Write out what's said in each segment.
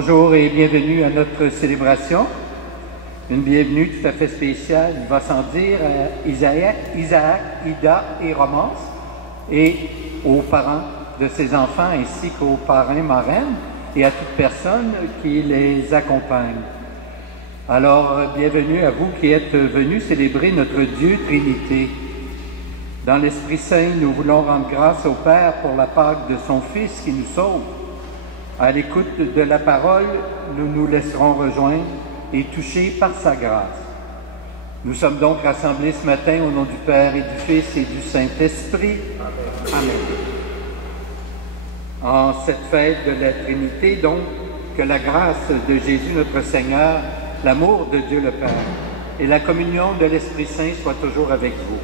Bonjour et bienvenue à notre célébration. Une bienvenue tout à fait spéciale, il va sans dire, à Isaac, Ida et Romance et aux parents de ses enfants ainsi qu'aux parrains, marraines et à toute personne qui les accompagne. Alors, bienvenue à vous qui êtes venus célébrer notre Dieu Trinité. Dans l'Esprit Saint, nous voulons rendre grâce au Père pour la Pâque de son Fils qui nous sauve. À l'écoute de la parole, nous nous laisserons rejoindre et toucher par sa grâce. Nous sommes donc rassemblés ce matin au nom du Père et du Fils et du Saint-Esprit. Amen. En cette fête de la Trinité, donc, que la grâce de Jésus notre Seigneur, l'amour de Dieu le Père et la communion de l'Esprit Saint soient toujours avec vous.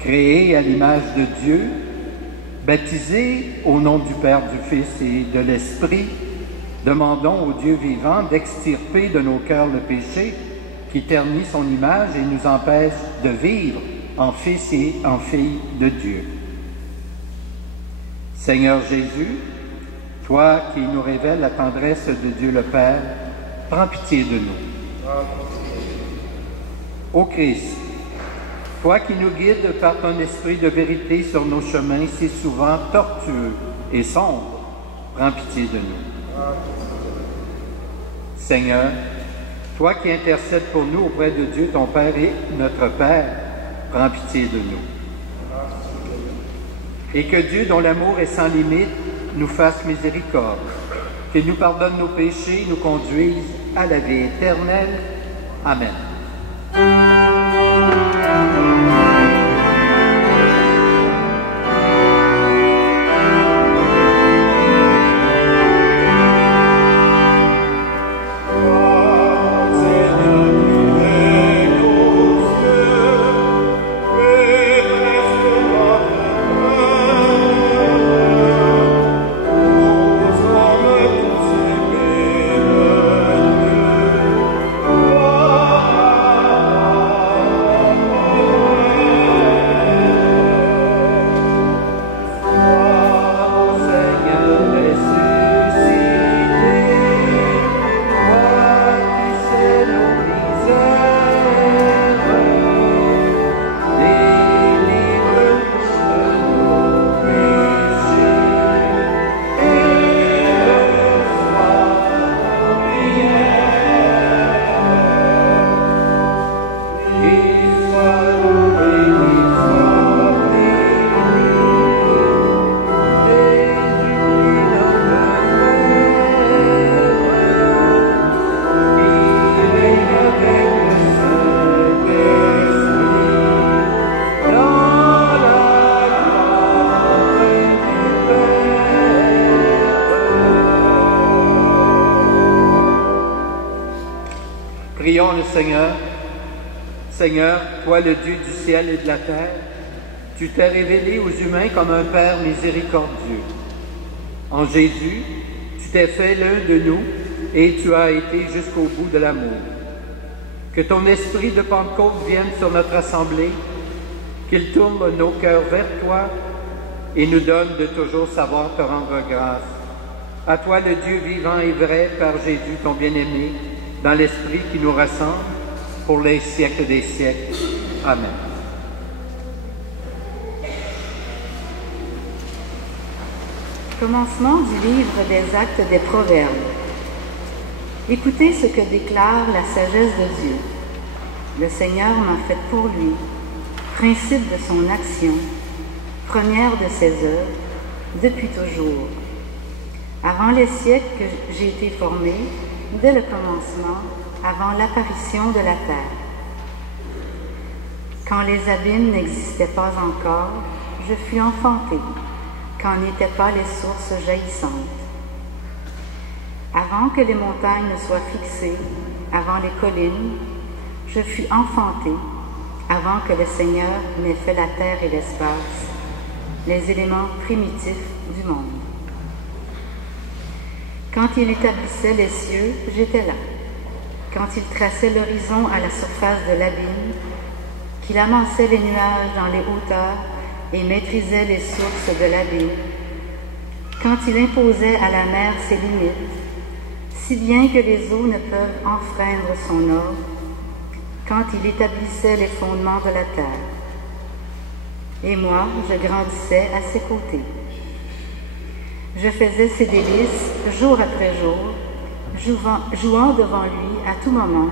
Créés à l'image de Dieu, baptisés au nom du Père, du Fils et de l'Esprit, demandons au Dieu vivant d'extirper de nos cœurs le péché qui ternit son image et nous empêche de vivre en fils et en filles de Dieu. Seigneur Jésus, toi qui nous révèles la tendresse de Dieu le Père, prends pitié de nous. Ô Christ, toi qui nous guides par ton esprit de vérité sur nos chemins si souvent tortueux et sombres, prends pitié de nous. Seigneur, toi qui intercèdes pour nous auprès de Dieu, ton Père et notre Père, prends pitié de nous. Et que Dieu, dont l'amour est sans limite, nous fasse miséricorde, qu'il nous pardonne nos péchés, nous conduise à la vie éternelle. Amen. Prions le Seigneur. Seigneur, toi le Dieu du ciel et de la terre, tu t'es révélé aux humains comme un Père miséricordieux. En Jésus, tu t'es fait l'un de nous et tu as été jusqu'au bout de l'amour. Que ton esprit de Pentecôte vienne sur notre assemblée, qu'il tourne nos cœurs vers toi et nous donne de toujours savoir te rendre grâce. À toi le Dieu vivant et vrai, par Jésus ton bien-aimé, dans l'Esprit qui nous rassemble pour les siècles des siècles. Amen. Commencement du livre des Actes des Proverbes. Écoutez ce que déclare la sagesse de Dieu. Le Seigneur m'a fait pour lui, principe de son action, première de ses œuvres, depuis toujours. Avant les siècles que j'ai été formé, dès le commencement, avant l'apparition de la terre. Quand les abîmes n'existaient pas encore, je fus enfanté, quand n'étaient pas les sources jaillissantes. Avant que les montagnes ne soient fixées, avant les collines, je fus enfanté, avant que le Seigneur n'ait fait la terre et l'espace, les éléments primitifs du monde. Quand il établissait les cieux, j'étais là. Quand il traçait l'horizon à la surface de l'abîme, qu'il amassait les nuages dans les hauteurs et maîtrisait les sources de l'abîme, quand il imposait à la mer ses limites, si bien que les eaux ne peuvent enfreindre son ordre, quand il établissait les fondements de la terre. Et moi, je grandissais à ses côtés. Je faisais ses délices jour après jour, jouant devant lui à tout moment,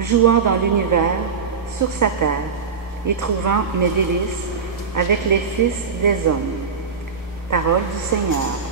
jouant dans l'univers, sur sa terre, et trouvant mes délices avec les fils des hommes. Parole du Seigneur.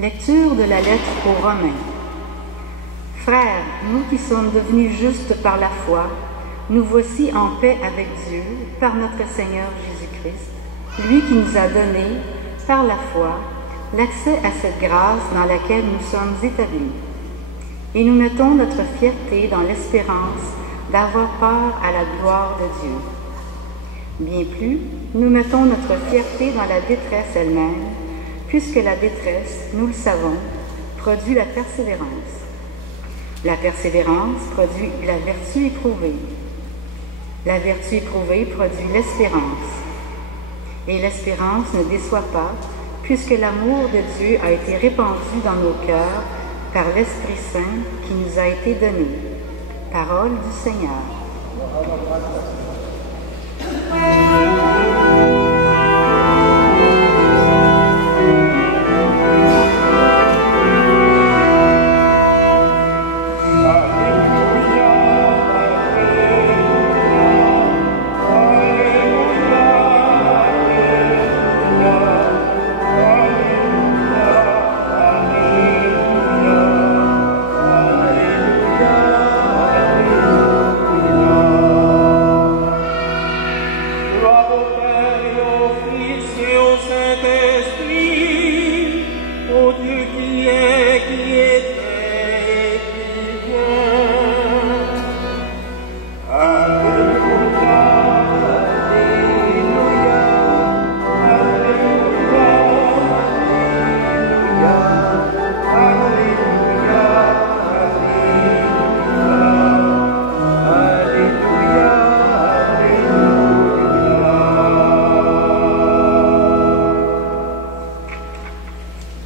Lecture de la lettre aux Romains. Frères, nous qui sommes devenus justes par la foi, nous voici en paix avec Dieu par notre Seigneur Jésus-Christ, lui qui nous a donné, par la foi, l'accès à cette grâce dans laquelle nous sommes établis. Et nous mettons notre fierté dans l'espérance d'avoir part à la gloire de Dieu. Bien plus, nous mettons notre fierté dans la détresse elle-même, puisque la détresse, nous le savons, produit la persévérance. La persévérance produit la vertu éprouvée. La vertu éprouvée produit l'espérance. Et l'espérance ne déçoit pas, puisque l'amour de Dieu a été répandu dans nos cœurs par l'Esprit Saint qui nous a été donné. Parole du Seigneur.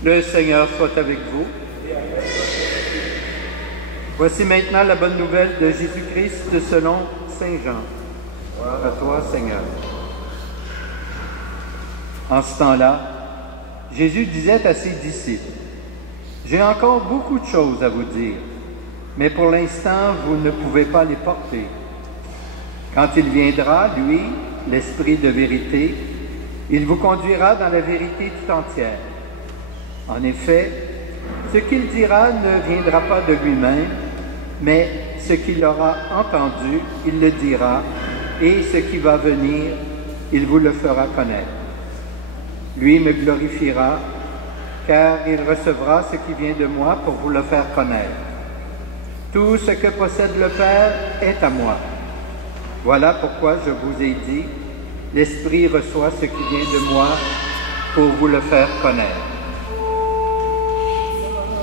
Le Seigneur soit avec vous. Voici maintenant la bonne nouvelle de Jésus-Christ selon Saint Jean. Gloire à toi, Seigneur. En ce temps-là, Jésus disait à ses disciples, « J'ai encore beaucoup de choses à vous dire, mais pour l'instant, vous ne pouvez pas les porter. Quand il viendra, lui, l'Esprit de vérité, il vous conduira dans la vérité tout entière. En effet, ce qu'il dira ne viendra pas de lui-même, mais ce qu'il aura entendu, il le dira, et ce qui va venir, il vous le fera connaître. Lui me glorifiera, car il recevra ce qui vient de moi pour vous le faire connaître. Tout ce que possède le Père est à moi. Voilà pourquoi je vous ai dit, l'Esprit reçoit ce qui vient de moi pour vous le faire connaître.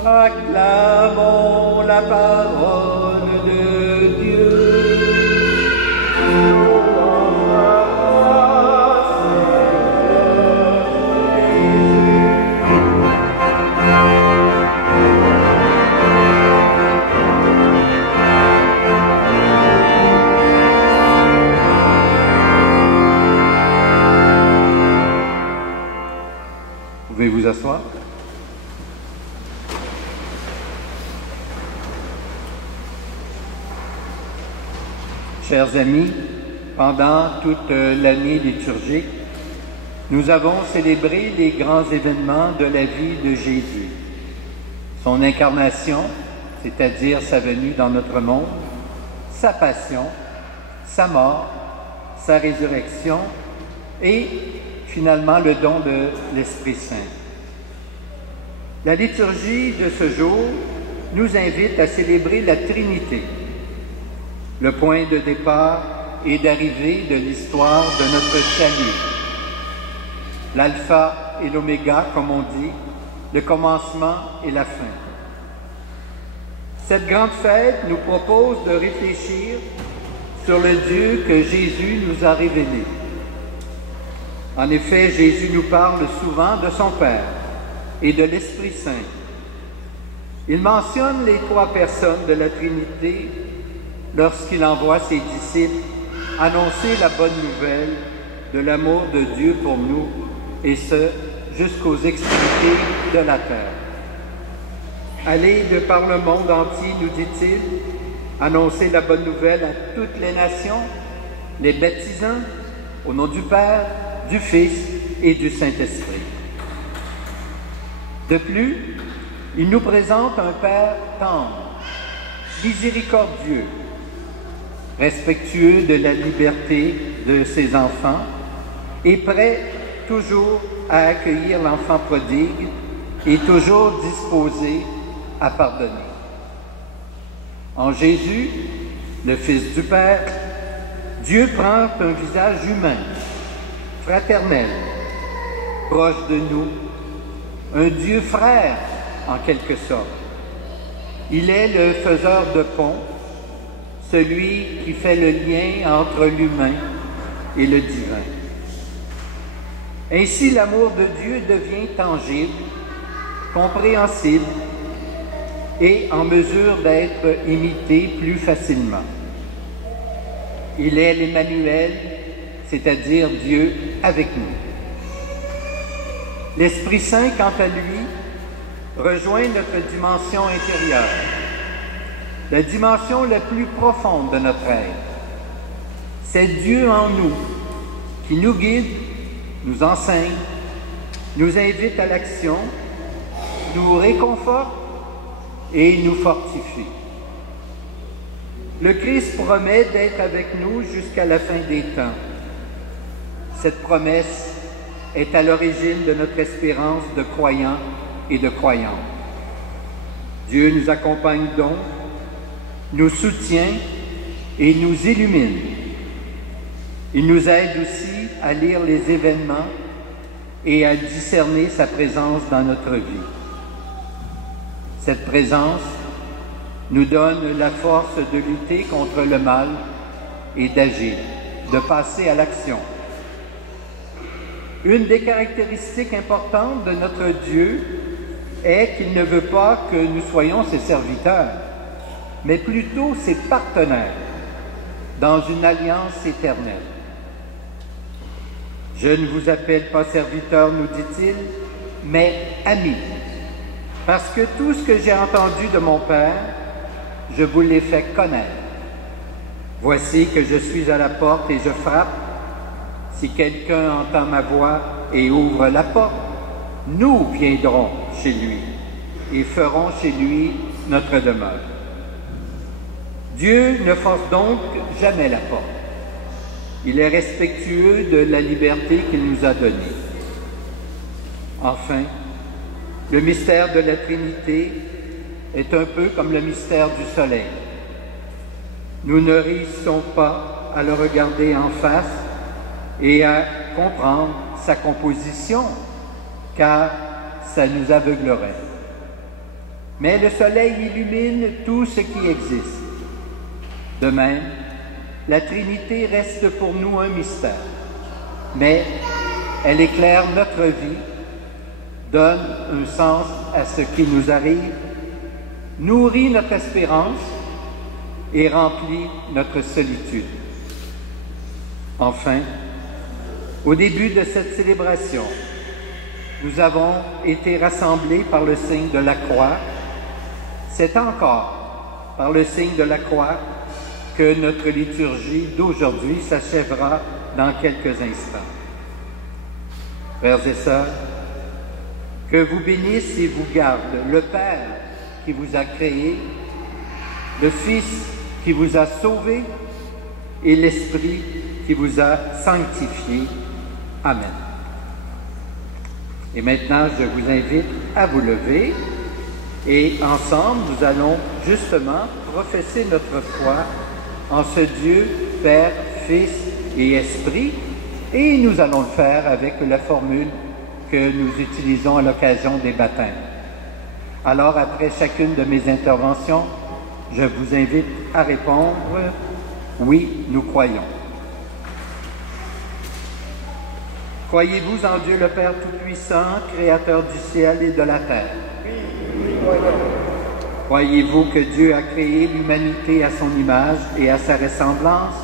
Acclamons la parole de Dieu. Vous pouvez vous asseoir. Chers amis, pendant toute l'année liturgique, nous avons célébré les grands événements de la vie de Jésus. Son incarnation, c'est-à-dire sa venue dans notre monde, sa passion, sa mort, sa résurrection et finalement le don de l'Esprit Saint. La liturgie de ce jour nous invite à célébrer la Trinité, le point de départ et d'arrivée de l'histoire de notre salut. L'alpha et l'oméga, comme on dit, le commencement et la fin. Cette grande fête nous propose de réfléchir sur le Dieu que Jésus nous a révélé. En effet, Jésus nous parle souvent de son Père et de l'Esprit Saint. Il mentionne les trois personnes de la Trinité lorsqu'il envoie ses disciples annoncer la bonne nouvelle de l'amour de Dieu pour nous, et ce, jusqu'aux extrémités de la terre. Allez de par le monde entier, nous dit-il, annoncer la bonne nouvelle à toutes les nations, les baptisant au nom du Père, du Fils et du Saint-Esprit. De plus, il nous présente un Père tendre, miséricordieux, respectueux de la liberté de ses enfants et prêt toujours à accueillir l'enfant prodigue et toujours disposé à pardonner. En Jésus, le Fils du Père, Dieu prend un visage humain, fraternel, proche de nous, un Dieu frère en quelque sorte. Il est le faiseur de ponts, celui qui fait le lien entre l'humain et le divin. Ainsi, l'amour de Dieu devient tangible, compréhensible et en mesure d'être imité plus facilement. Il est l'Emmanuel, c'est-à-dire Dieu avec nous. L'Esprit Saint, quant à lui, rejoint notre dimension intérieure, la dimension la plus profonde de notre être. C'est Dieu en nous qui nous guide, nous enseigne, nous invite à l'action, nous réconforte et nous fortifie. Le Christ promet d'être avec nous jusqu'à la fin des temps. Cette promesse est à l'origine de notre espérance de croyants et de croyantes. Dieu nous accompagne donc, nous soutient et nous illumine. Il nous aide aussi à lire les événements et à discerner sa présence dans notre vie. Cette présence nous donne la force de lutter contre le mal et d'agir, de passer à l'action. Une des caractéristiques importantes de notre Dieu, est qu'il ne veut pas que nous soyons ses serviteurs, mais plutôt ses partenaires dans une alliance éternelle. « Je ne vous appelle pas serviteur, nous dit-il, mais ami, parce que tout ce que j'ai entendu de mon Père, je vous l'ai fait connaître. Voici que je suis à la porte et je frappe. Si quelqu'un entend ma voix et ouvre la porte, nous viendrons chez lui et ferons chez lui notre demeure. » Dieu ne force donc jamais la porte. Il est respectueux de la liberté qu'il nous a donnée. Enfin, le mystère de la Trinité est un peu comme le mystère du soleil. Nous ne réussissons pas à le regarder en face et à comprendre sa composition, car ça nous aveuglerait. Mais le soleil illumine tout ce qui existe. De même, la Trinité reste pour nous un mystère, mais elle éclaire notre vie, donne un sens à ce qui nous arrive, nourrit notre espérance et remplit notre solitude. Enfin, au début de cette célébration, nous avons été rassemblés par le signe de la croix. C'est encore par le signe de la croix que notre liturgie d'aujourd'hui s'achèvera dans quelques instants. Frères et sœurs, que vous bénisse et vous garde le Père qui vous a créé, le Fils qui vous a sauvé et l'Esprit qui vous a sanctifié. Amen. Et maintenant, je vous invite à vous lever et ensemble, nous allons justement professer notre foi en ce Dieu, Père, Fils et Esprit, et nous allons le faire avec la formule que nous utilisons à l'occasion des baptêmes. Alors, après chacune de mes interventions, je vous invite à répondre « Oui, nous croyons ». Croyez-vous en Dieu le Père Tout-Puissant, Créateur du ciel et de la terre? Oui, nous croyons. Croyez-vous que Dieu a créé l'humanité à son image et à sa ressemblance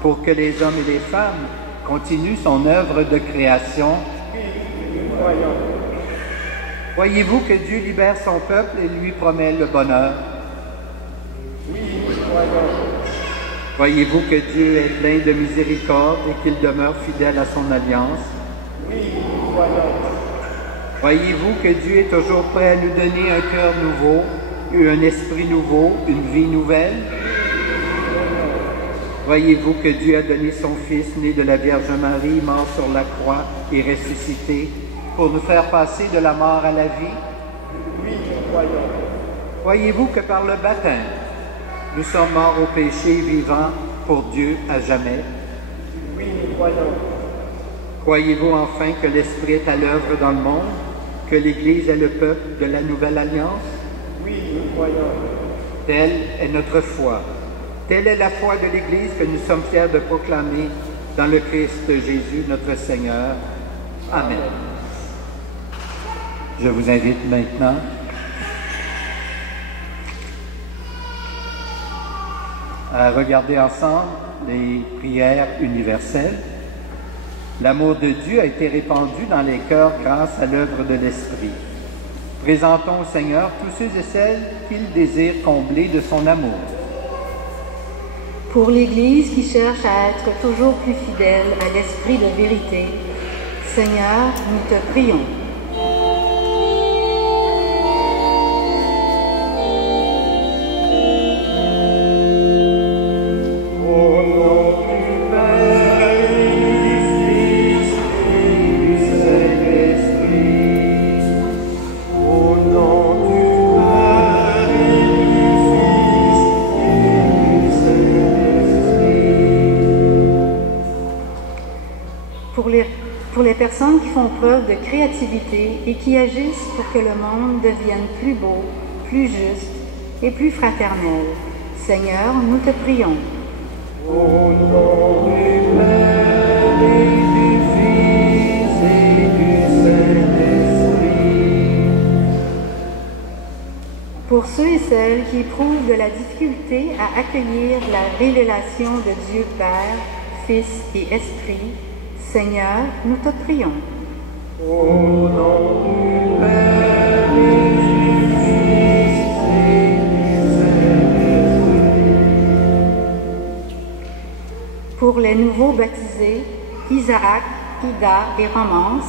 pour que les hommes et les femmes continuent son œuvre de création? Oui, nous croyons. Croyez-vous que Dieu libère son peuple et lui promet le bonheur? Oui, nous croyons. Croyez-vous que Dieu est plein de miséricorde et qu'il demeure fidèle à son alliance? Oui, nous croyons. Croyez-vous que Dieu est toujours prêt à nous donner un cœur nouveau, un esprit nouveau, une vie nouvelle? Croyez-vous que Dieu a donné son Fils, né de la Vierge Marie, mort sur la croix et ressuscité, pour nous faire passer de la mort à la vie? Oui, nous croyons. Croyez-vous que par le baptême, nous sommes morts au péché, vivants pour Dieu à jamais? Oui, nous croyons. Croyez-vous enfin que l'Esprit est à l'œuvre dans le monde, que l'Église est le peuple de la Nouvelle Alliance? Oui, nous croyons. Telle est notre foi. Telle est la foi de l'Église que nous sommes fiers de proclamer dans le Christ Jésus, notre Seigneur. Amen. Je vous invite maintenant à regarder ensemble les prières universelles. L'amour de Dieu a été répandu dans les cœurs grâce à l'œuvre de l'Esprit. Présentons au Seigneur tous ceux et celles qu'il désire combler de son amour. Pour l'Église qui cherche à être toujours plus fidèle à l'esprit de vérité, Seigneur, nous te prions. Pour les personnes qui font preuve de créativité et qui agissent pour que le monde devienne plus beau, plus juste et plus fraternel, Seigneur, nous te prions. Au nom du Père et du Fils et du Saint-Esprit. Pour ceux et celles qui éprouvent de la difficulté à accueillir la révélation de Dieu Père, Fils et Esprit, Seigneur, nous te prions. Au nom du Père et du Fils et du Saint-Esprit. Pour les nouveaux baptisés, Isaac, Ida et Romance,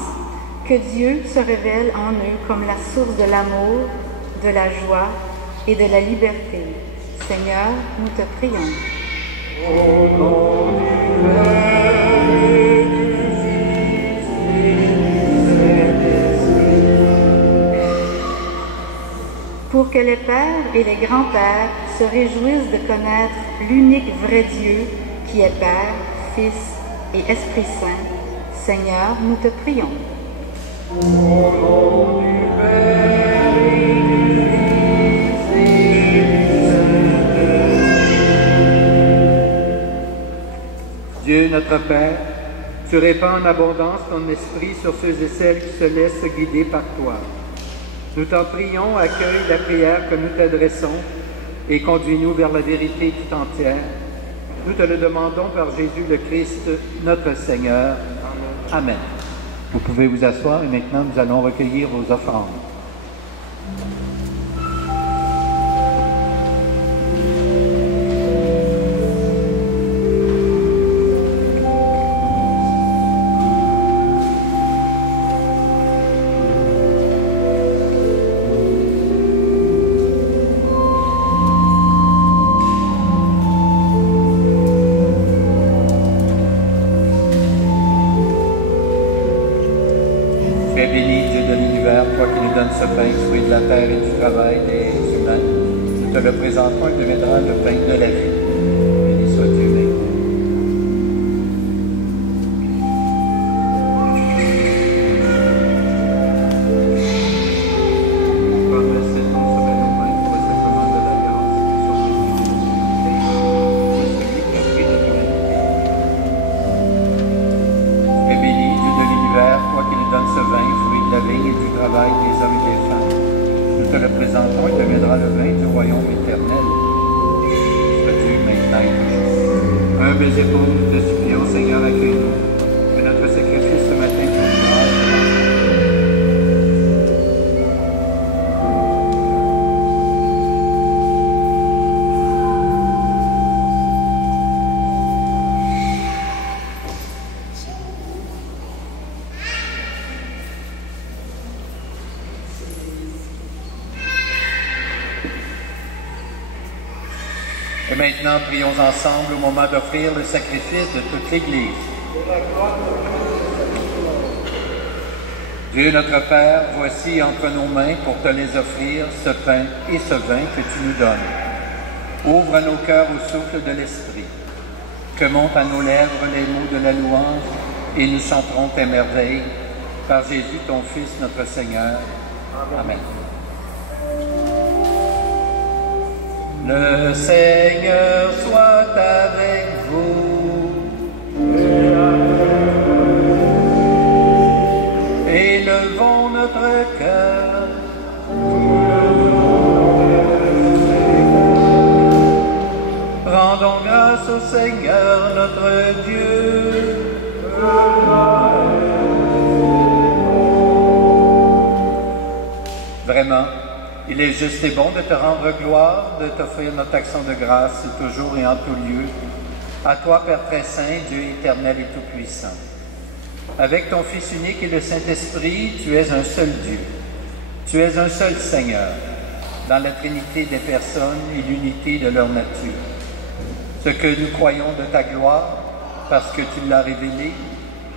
que Dieu se révèle en eux comme la source de l'amour, de la joie et de la liberté. Seigneur, nous te prions. Au nom du Père et du Fils et du Saint-Esprit. Pour que les pères et les grands-pères se réjouissent de connaître l'unique vrai Dieu qui est Père, Fils et Esprit Saint, Seigneur, nous te prions. Au nom du Père et du Fils et du Saint-Esprit. Dieu notre Père, tu répands en abondance ton esprit sur ceux et celles qui se laissent guider par toi. Nous t'en prions, accueille la prière que nous t'adressons et conduis-nous vers la vérité tout entière. Nous te le demandons par Jésus le Christ, notre Seigneur. Amen. Vous pouvez vous asseoir et maintenant nous allons recueillir vos offrandes. Très béni, Dieu de l'univers, toi qui nous donnes ce pain, fruit de la terre et du travail des humains. Nous te le présentons et deviendra le pain de la vie. Béni soit Dieu maintenant. Comme c'est ton sommet au pain pour le sacrement de l'alliance, sur celui qui a pris de l'humanité. Très béni, Dieu de l'univers, toi qui nous donnes ce vin, fruit de la vigne et du travail des hommes et des femmes. Nous te le présentons et deviendra le vin du royaume éternel. Soit Dieu maintenant et toujours. Un baiser pour nous, te supplions, Seigneur, accueille-nous. Que notre sacrifice ce matin pour grâce. Et maintenant, prions ensemble au moment d'offrir le sacrifice de toute l'Église. Dieu notre Père, voici entre nos mains pour te les offrir, ce pain et ce vin que tu nous donnes. Ouvre nos cœurs au souffle de l'Esprit. Que montent à nos lèvres les mots de la louange et nous chanterons tes merveilles. Par Jésus, ton Fils, notre Seigneur. Amen. Le Seigneur soit avec vous. Élevons notre cœur. Rendons grâce au Seigneur notre Dieu. Vraiment, il est juste et bon de te rendre gloire, de t'offrir notre action de grâce toujours et en tout lieu. À toi, Père très saint, Dieu éternel et tout-puissant. Avec ton Fils unique et le Saint-Esprit, tu es un seul Dieu. Tu es un seul Seigneur, dans la trinité des personnes et l'unité de leur nature. Ce que nous croyons de ta gloire, parce que tu l'as révélé,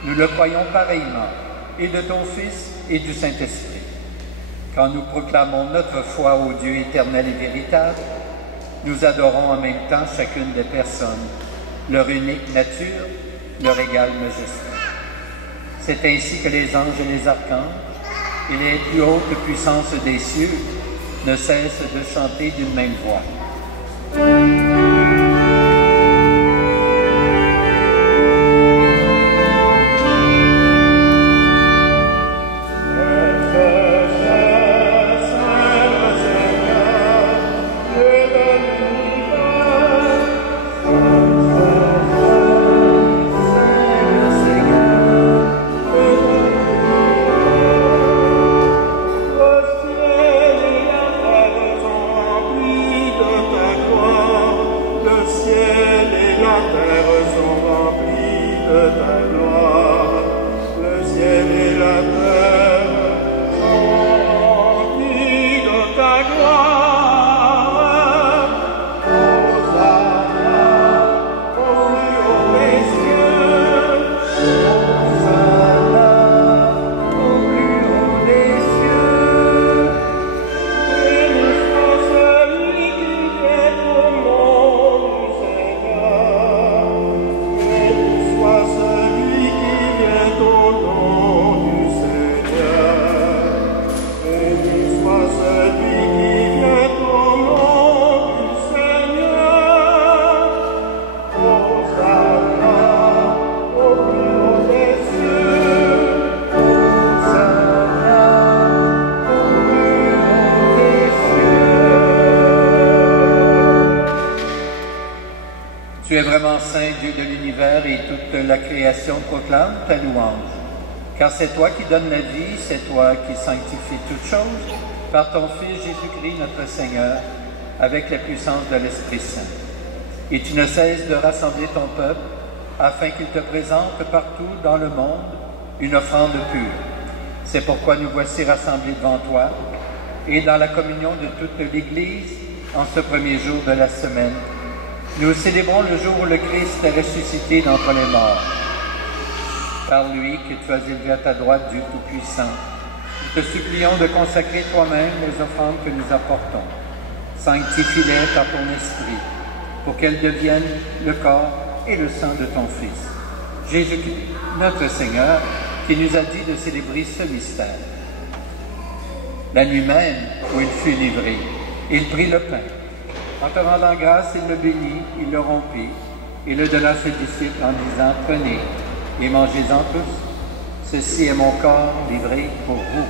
nous le croyons pareillement, et de ton Fils et du Saint-Esprit. Quand nous proclamons notre foi au Dieu éternel et véritable, nous adorons en même temps chacune des personnes, leur unique nature, leur égale majesté. C'est ainsi que les anges et les archanges et les plus hautes puissances des cieux ne cessent de chanter d'une même voix. Saint, Seigneur, vraiment saint, Dieu de l'univers, et toute la création proclame ta louange. Car c'est toi qui donnes la vie, c'est toi qui sanctifies toutes choses, par ton Fils Jésus-Christ notre Seigneur, avec la puissance de l'Esprit Saint. Et tu ne cesses de rassembler ton peuple, afin qu'il te présente partout dans le monde une offrande pure. C'est pourquoi nous voici rassemblés devant toi, et dans la communion de toute l'Église, en ce premier jour de la semaine, nous célébrons le jour où le Christ est ressuscité d'entre les morts. Par lui que tu as élevé à ta droite, Dieu Tout-Puissant, nous te supplions de consacrer toi-même les offrandes que nous apportons. Sanctifie-les par ton esprit, pour qu'elles deviennent le corps et le sang de ton Fils, Jésus-Christ, notre Seigneur, qui nous a dit de célébrer ce mystère. La nuit même où il fut livré, il prit le pain. En te rendant grâce, il le bénit, il le rompit, et le donna à ses disciples en disant, « Prenez et mangez-en tous, ceci est mon corps livré pour vous. »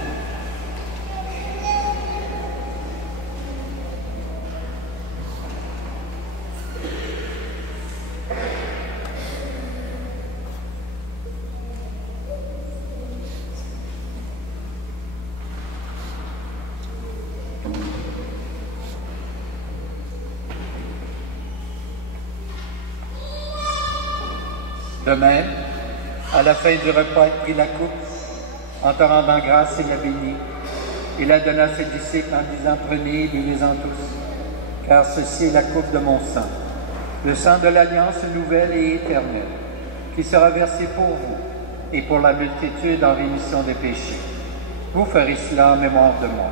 De même, à la fin du repas, il prit la coupe. En te rendant grâce, il la bénit. Il la donna à ses disciples en disant, « Prenez et buvez-en tous, car ceci est la coupe de mon sang, le sang de l'alliance nouvelle et éternelle, qui sera versé pour vous et pour la multitude en rémission des péchés. Vous ferez cela en mémoire de moi. »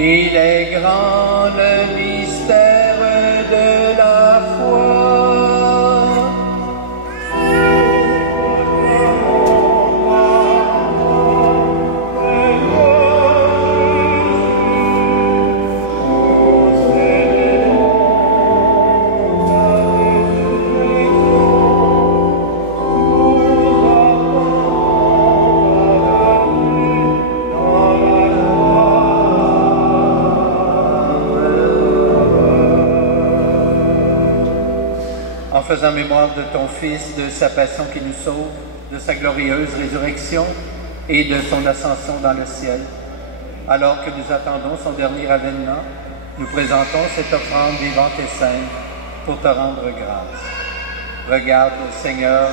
Il est grand le mystère de la foi. En faisant mémoire de ton Fils, de sa passion qui nous sauve, de sa glorieuse résurrection et de son ascension dans le ciel, alors que nous attendons son dernier avènement, nous présentons cette offrande vivante et sainte pour te rendre grâce. Regarde, Seigneur,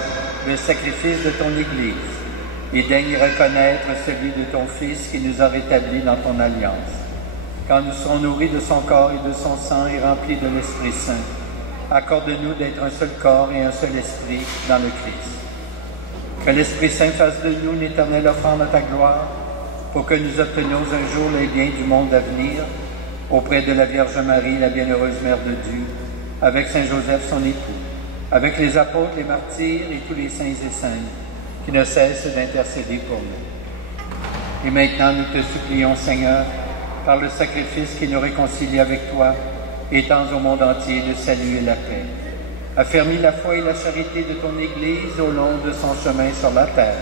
le sacrifice de ton Église et daigne reconnaître celui de ton Fils qui nous a rétablis dans ton alliance. Quand nous serons nourris de son corps et de son sang et remplis de l'Esprit Saint, accorde-nous d'être un seul corps et un seul esprit dans le Christ. Que l'Esprit Saint fasse de nous une éternelle offrande à ta gloire, pour que nous obtenions un jour les biens du monde à venir, auprès de la Vierge Marie, la bienheureuse Mère de Dieu, avec Saint Joseph son époux, avec les apôtres, les martyrs et tous les saints et saintes, qui ne cessent d'intercéder pour nous. Et maintenant, nous te supplions, Seigneur, par le sacrifice qui nous réconcilie avec toi, étends au monde entier le salut et la paix. Affermis la foi et la charité de ton Église au long de son chemin sur la terre.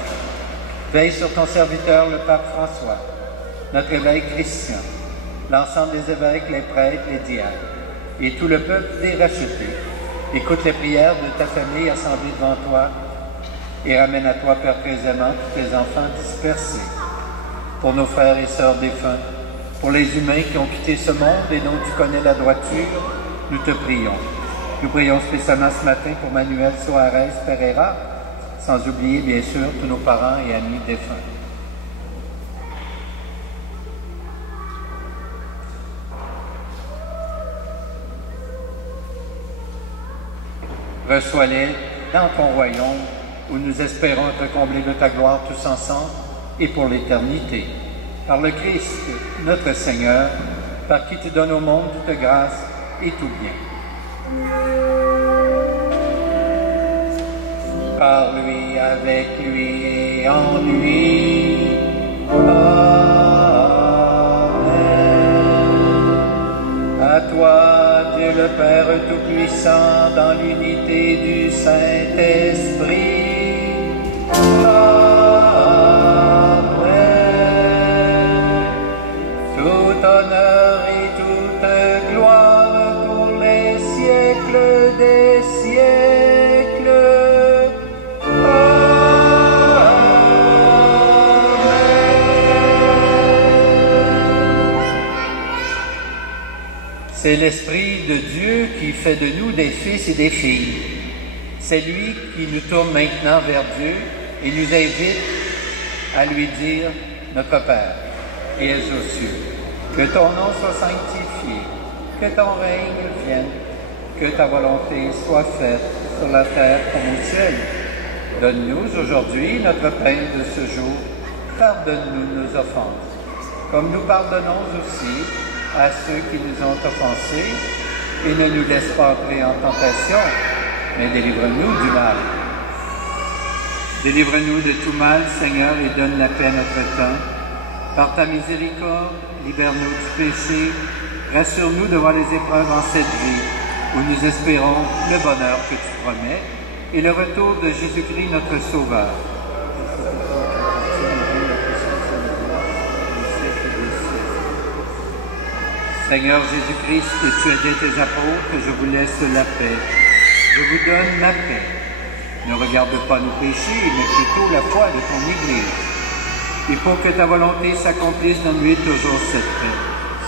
Veille sur ton serviteur, le pape François, notre évêque Christian, l'ensemble des évêques, les prêtres, les diacres, et tout le peuple des rachetés. Écoute les prières de ta famille assemblée devant toi, et ramène à toi, Père très aimant, tous tes enfants dispersés. Pour nos frères et sœurs défunts, pour les humains qui ont quitté ce monde et dont tu connais la droiture, nous te prions. Nous prions spécialement ce matin pour Manuel Soares Pereira, sans oublier bien sûr tous nos parents et amis défunts. Reçois-les dans ton royaume, où nous espérons te combler de ta gloire tous ensemble et pour l'éternité. Par le Christ, notre Seigneur, par qui tu donnes au monde toute grâce et tout bien. Par lui, avec lui et et en lui. Amen. À toi, Dieu le Père Tout-Puissant, dans l'unité du Saint-Esprit. Amen. Tout honneur et toute gloire pour les siècles des siècles. C'est l'Esprit de Dieu qui fait de nous des fils et des filles. C'est lui qui nous tourne maintenant vers Dieu et nous invite à lui dire « Notre Père, qui es aux cieux, que ton nom soit sanctifié, que ton règne vienne, que ta volonté soit faite sur la terre comme au ciel. Donne-nous aujourd'hui notre pain de ce jour. Pardonne-nous nos offenses, comme nous pardonnons aussi à ceux qui nous ont offensés, et ne nous laisse pas entrer en tentation, mais délivre-nous du mal. Délivre-nous de tout mal, Seigneur, et donne la paix à notre temps. Par ta miséricorde, libère-nous du péché, rassure-nous devant les épreuves en cette vie, où nous espérons le bonheur que tu promets, et le retour de Jésus-Christ, notre Sauveur. Seigneur Jésus-Christ, que tu as dit tes apôtres, je vous laisse la paix. Je vous donne la paix. Ne regarde pas nos péchés, mais plutôt la foi de ton Église. Et pour que ta volonté s'accomplisse, donne-lui toujours cette paix.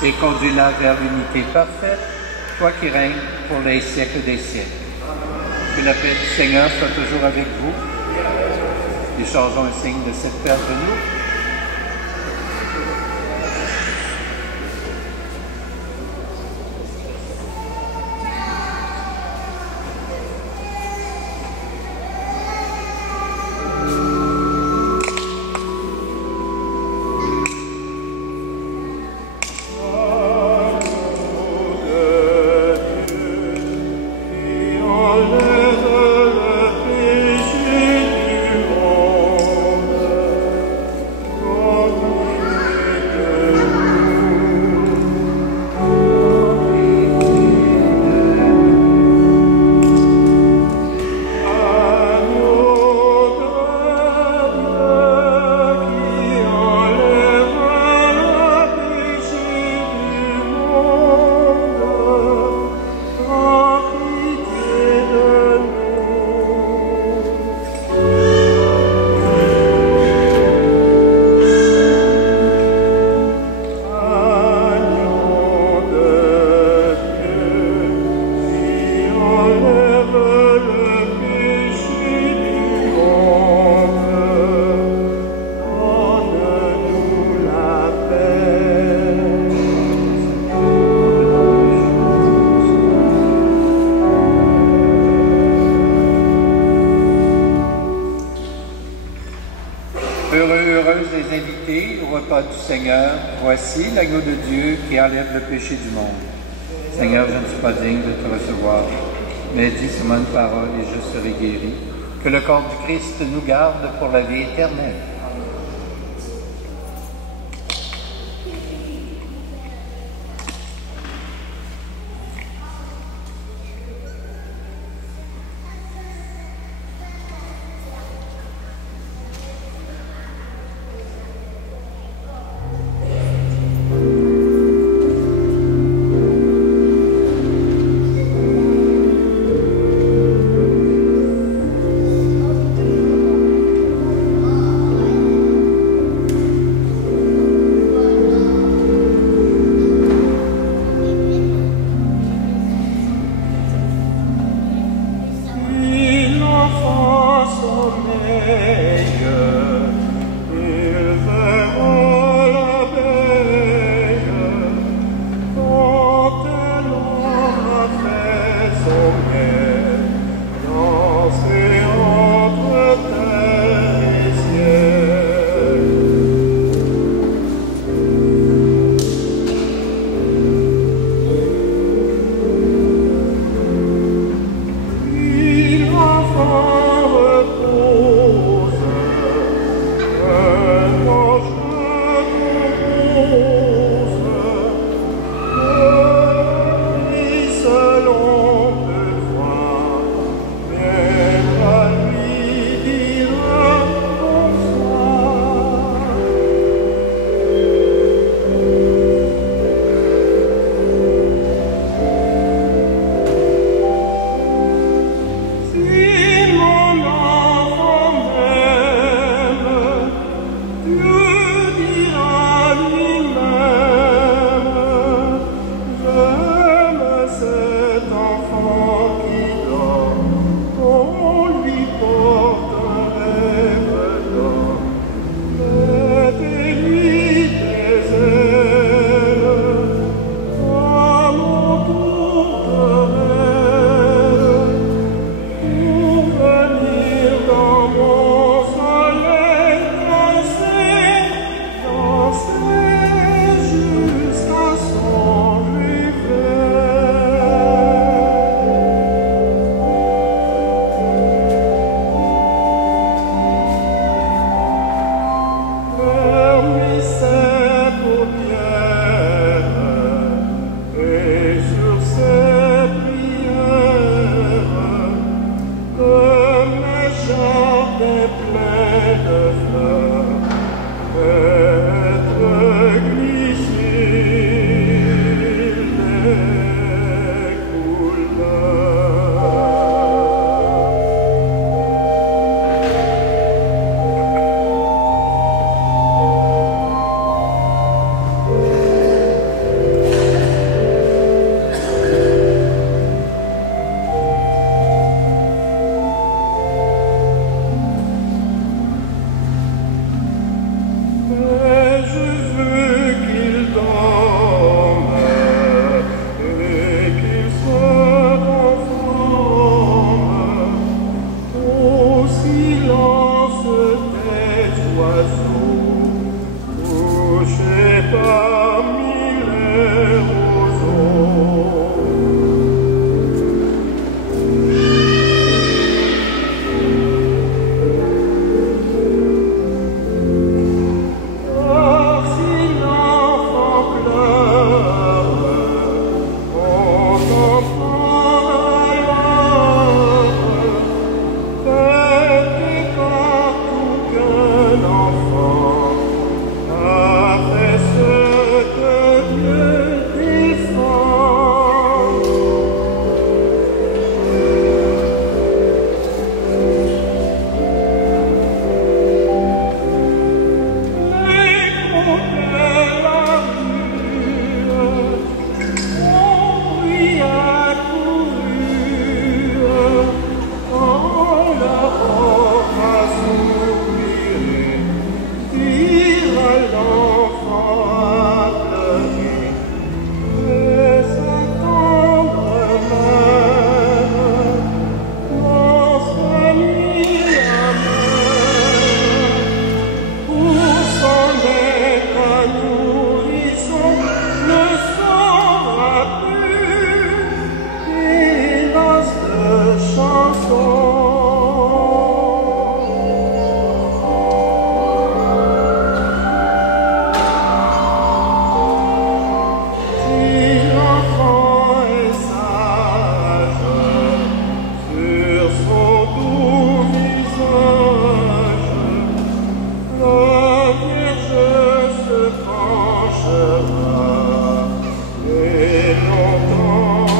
Et conduis-la vers l'unité parfaite, toi qui règnes pour les siècles des siècles. Que la paix du Seigneur soit toujours avec vous. Et changeons un signe de cette paix entre nous. Heureuses les invités au repas du Seigneur, voici l'agneau de Dieu qui enlève le péché du monde. Seigneur, je ne suis pas digne de te recevoir, mais dis seulement une parole et je serai guéri. Que le corps du Christ nous garde pour la vie éternelle. enfant qui dort, on lui porte un rêve d'or. Mettez-lui des ailes, comme on tourterait, pour venir dans mon soleil danser jusqu'à son réveil. Ferme ses paupières et sur ses prières, comme les jardins pleins de fleurs, être glissés les couleurs. Mais je veux qu'il dorme et qu'il se conforme au silence des oiseaux couchés parmi les roseaux. Car si l'enfant pleure, on comprend alors, faites partout qu'un enfant a fait ce que Dieu défend. L'écho de la rue, on lui a couru, quand la porte a soupiré, dire à l'enfant à pleurer, et sa tendre mère dans sa nuit amère, pour son être nourrisson ne saura plus, hélas de chanson. Si l'enfant est sage, sur son doux visage, la Vierge se penchera et longtemps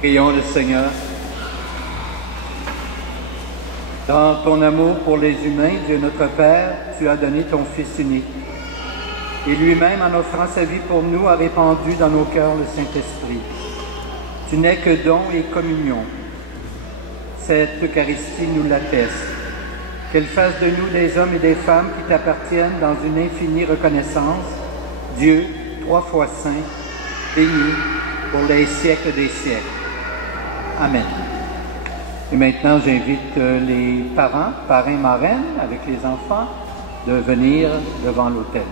Prions le Seigneur. Dans ton amour pour les humains, Dieu notre Père, tu as donné ton Fils unique. Et lui-même, en offrant sa vie pour nous, a répandu dans nos cœurs le Saint-Esprit. Tu n'es que don et communion. Cette Eucharistie nous l'atteste. Qu'elle fasse de nous des hommes et des femmes qui t'appartiennent dans une infinie reconnaissance, Dieu, trois fois saint, béni pour les siècles des siècles. Amen. Et maintenant, j'invite les parents, parrains, marraines, avec les enfants, de venir devant l'autel.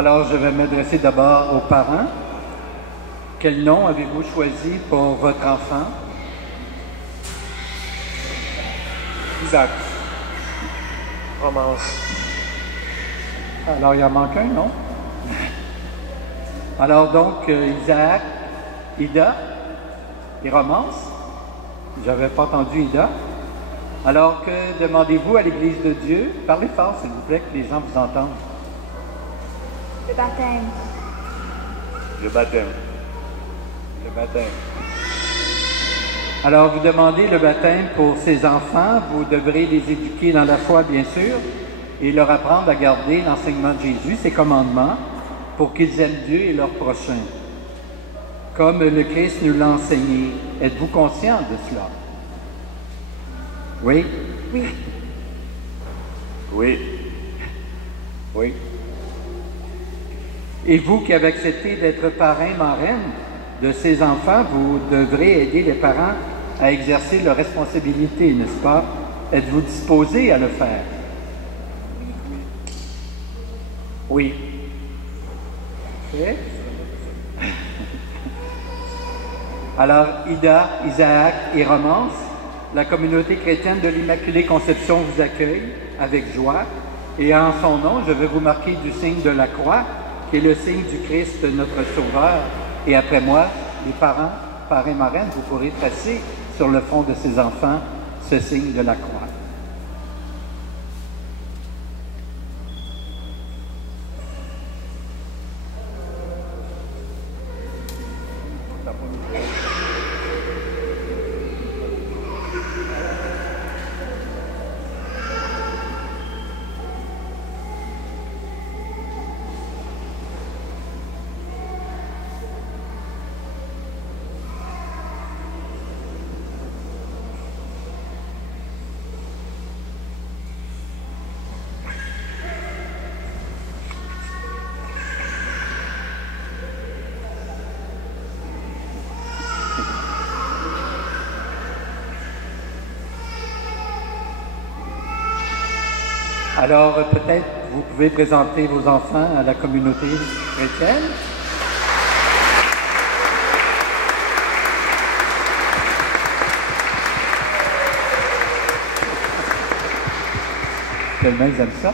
Alors, je vais m'adresser d'abord aux parents. Quel nom avez-vous choisi pour votre enfant? Isaac. Romance. Alors, il en manque un, non? Alors, donc, Isaac, Ida et Romance. J'avais pas entendu Ida. Alors, que demandez-vous à l'Église de Dieu? Parlez fort, s'il vous plaît, que les gens vous entendent. Le baptême. Le baptême. Le baptême. Alors, vous demandez le baptême pour ces enfants. Vous devrez les éduquer dans la foi, bien sûr, et leur apprendre à garder l'enseignement de Jésus, ses commandements, pour qu'ils aiment Dieu et leur prochain. Comme le Christ nous l'a enseigné. Êtes-vous conscient de cela? Oui? Oui. Oui. Oui. Et vous qui avez accepté d'être parrain, marraine de ces enfants, vous devrez aider les parents à exercer leurs responsabilités, n'est-ce pas? Êtes-vous disposé à le faire? Oui. Okay. Alors, Ida, Isaac et Romance, la communauté chrétienne de l'Immaculée Conception vous accueille avec joie. Et en son nom, je vais vous marquer du signe de la croix, qui est le signe du Christ, notre Sauveur. Et après moi, les parents, parrains, marraines, vous pourrez tracer sur le front de ces enfants ce signe de la croix. Alors, peut-être vous pouvez présenter vos enfants à la communauté chrétienne. Tellement ils aiment ça.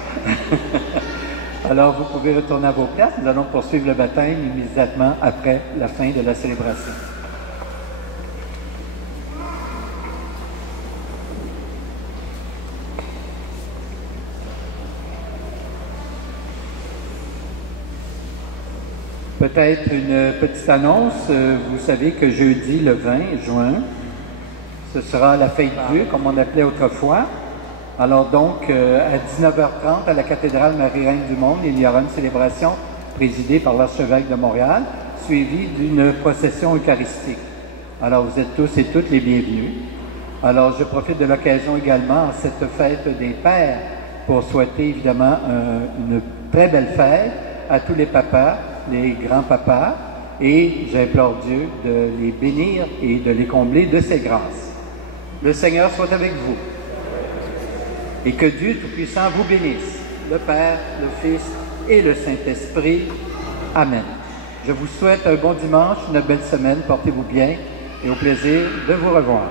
Alors, vous pouvez retourner à vos places. Nous allons poursuivre le baptême immédiatement après la fin de la célébration. Peut-être une petite annonce. Vous savez que jeudi, le 20 juin, ce sera la fête Dieu, comme on l'appelait autrefois. Alors donc, à 19h30, à la cathédrale Marie-Reine du Monde, il y aura une célébration présidée par l'archevêque de Montréal, suivie d'une procession eucharistique. Alors, vous êtes tous et toutes les bienvenus. Alors, je profite de l'occasion également, en cette fête des pères, pour souhaiter évidemment une très belle fête à tous les papas, les grands-papas, et j'implore Dieu de les bénir et de les combler de ses grâces. Le Seigneur soit avec vous. Et que Dieu Tout-Puissant vous bénisse, le Père, le Fils et le Saint-Esprit. Amen. Je vous souhaite un bon dimanche, une belle semaine, portez-vous bien et au plaisir de vous revoir.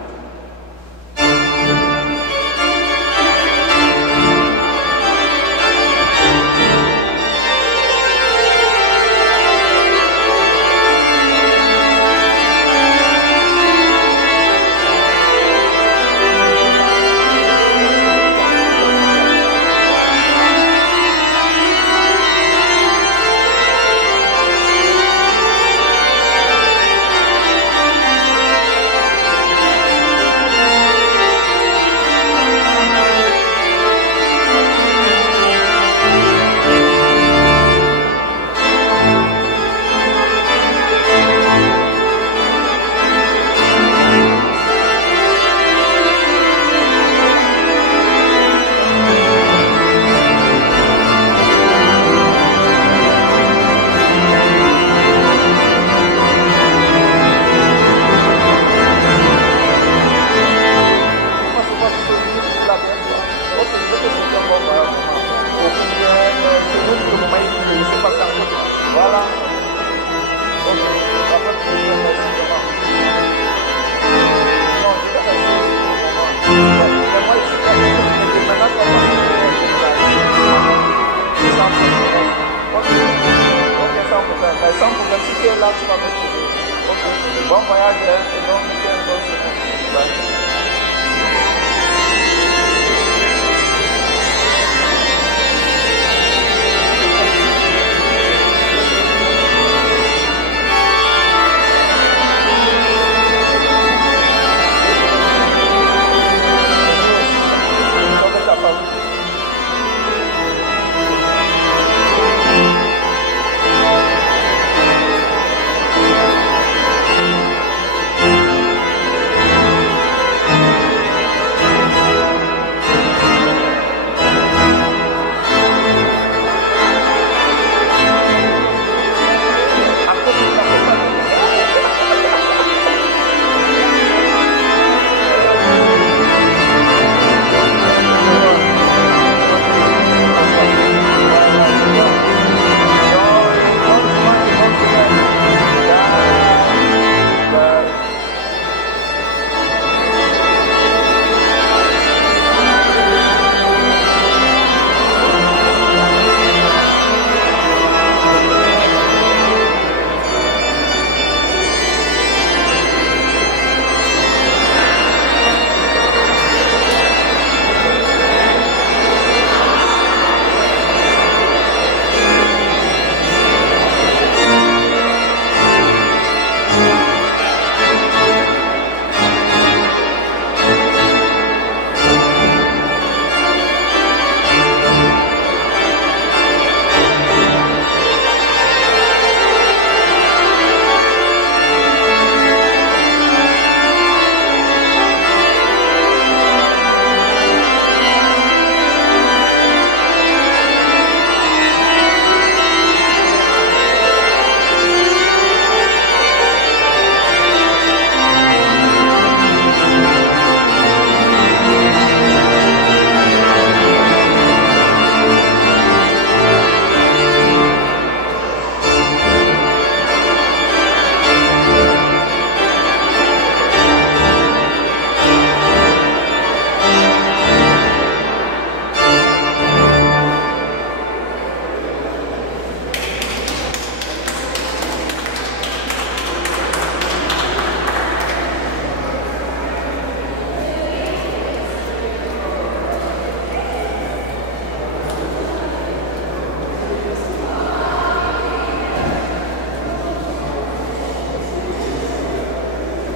Ok, sans problème. Mais sans problème, si tu es là, tu vas me trouver. Ok, bon voyage, et donc, mettez un bon chemin. Bye.